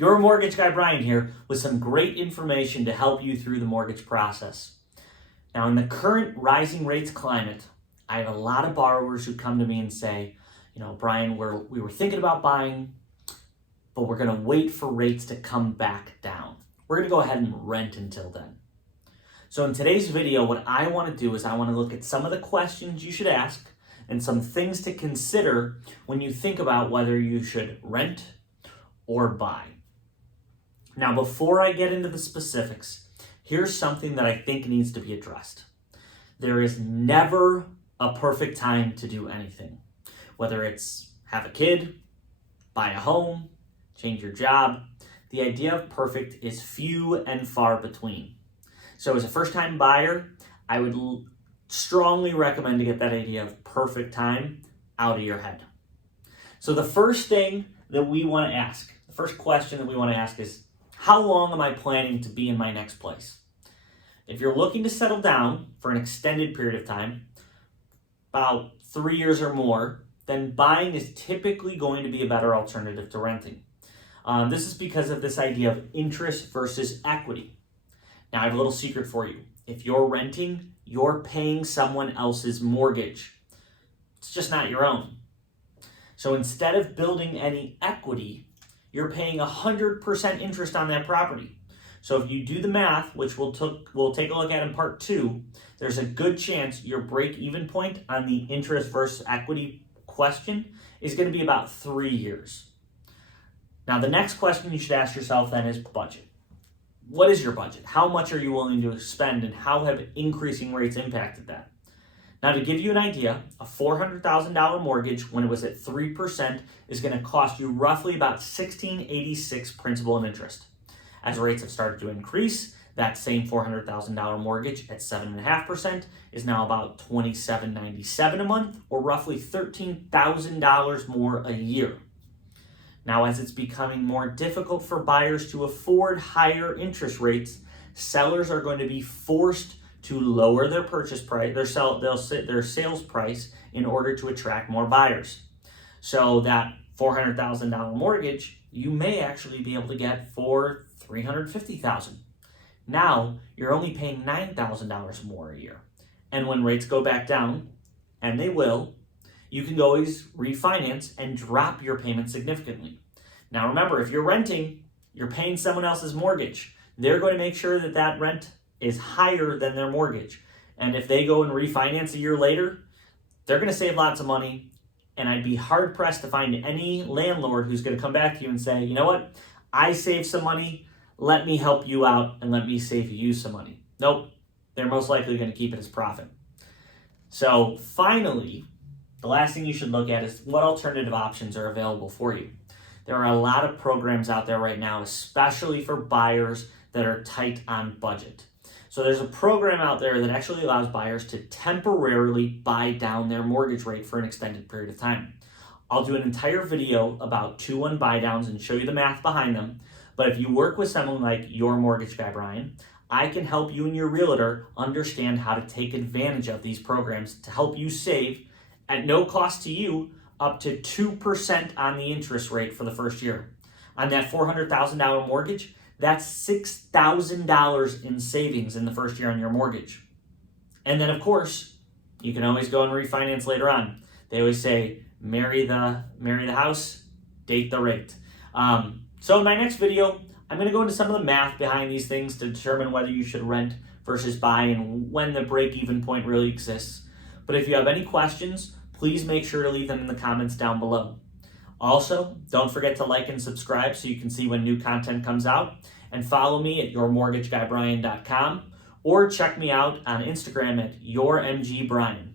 Your mortgage guy Brian here with some great information to help you through the mortgage process. Now, in the current rising rates climate, I have a lot of borrowers who come to me and say, Brian, we were thinking about buying, but we're going to wait for rates to come back down. We're going to go ahead and rent until then. So in today's video, what I want to do is I want to look at some of the questions you should ask and some things to consider when you think about whether you should rent or buy. Now, before I get into the specifics, here's something that I think needs to be addressed. There is never a perfect time to do anything. Whether it's have a kid, buy a home, change your job, the idea of perfect is few and far between. So as a first-time buyer, I would strongly recommend to get that idea of perfect time out of your head. So the first thing that we want to ask, the first question that we want to ask is, how long am I planning to be in my next place? If you're looking to settle down for an extended period of time, about 3 years or more, then buying is typically going to be a better alternative to renting. This is because of this idea of interest versus equity. Now, I have a little secret for you. If you're renting, you're paying someone else's mortgage. It's just not your own. So instead of building any equity, you're paying 100% interest on that property. So if you do the math, which we'll take a look at in part 2, there's a good chance your break-even point on the interest versus equity question is going to be about 3 years. Now, the next question you should ask yourself then is budget. What is your budget? How much are you willing to spend, and how have increasing rates impacted that? Now, to give you an idea, a $400,000 mortgage when it was at 3% is going to cost you roughly about $1,686 principal and interest. As rates have started to increase, that same $400,000 mortgage at 7.5% is now about $2,797 a month, or roughly $13,000 more a year. Now, as it's becoming more difficult for buyers to afford higher interest rates, sellers are going to be forced to lower their purchase price, their sales price, in order to attract more buyers. So that $400,000 mortgage, you may actually be able to get for $350,000. Now you're only paying $9,000 more a year. And when rates go back down, and they will, you can always refinance and drop your payment significantly. Now remember, if you're renting, you're paying someone else's mortgage. They're going to make sure that that rent is higher than their mortgage. And if they go and refinance a year later, they're going to save lots of money. And I'd be hard pressed to find any landlord who's going to come back to you and say, you know what, I saved some money, let me help you out and let me save you some money. Nope, they're most likely going to keep it as profit. So finally, the last thing you should look at is what alternative options are available for you. There are a lot of programs out there right now, especially for buyers that are tight on budget. So there's a program out there that actually allows buyers to temporarily buy down their mortgage rate for an extended period of time. I'll do an entire video about 2-1 buy downs and show you the math behind them. But if you work with someone like Your Mortgage Guy Brian, I can help you and your realtor understand how to take advantage of these programs to help you save, at no cost to you, up to 2% on the interest rate for the first year. On that $400,000 mortgage, that's $6,000 in savings in the first year on your mortgage. And then, of course, you can always go and refinance later on. They always say, marry the house, date the rate. So in my next video, I'm going to go into some of the math behind these things to determine whether you should rent versus buy and when the break-even point really exists. But if you have any questions, please make sure to leave them in the comments down below. Also, don't forget to like and subscribe so you can see when new content comes out, and follow me at yourmortgageguybrian.com or check me out on Instagram at yourmgbrian.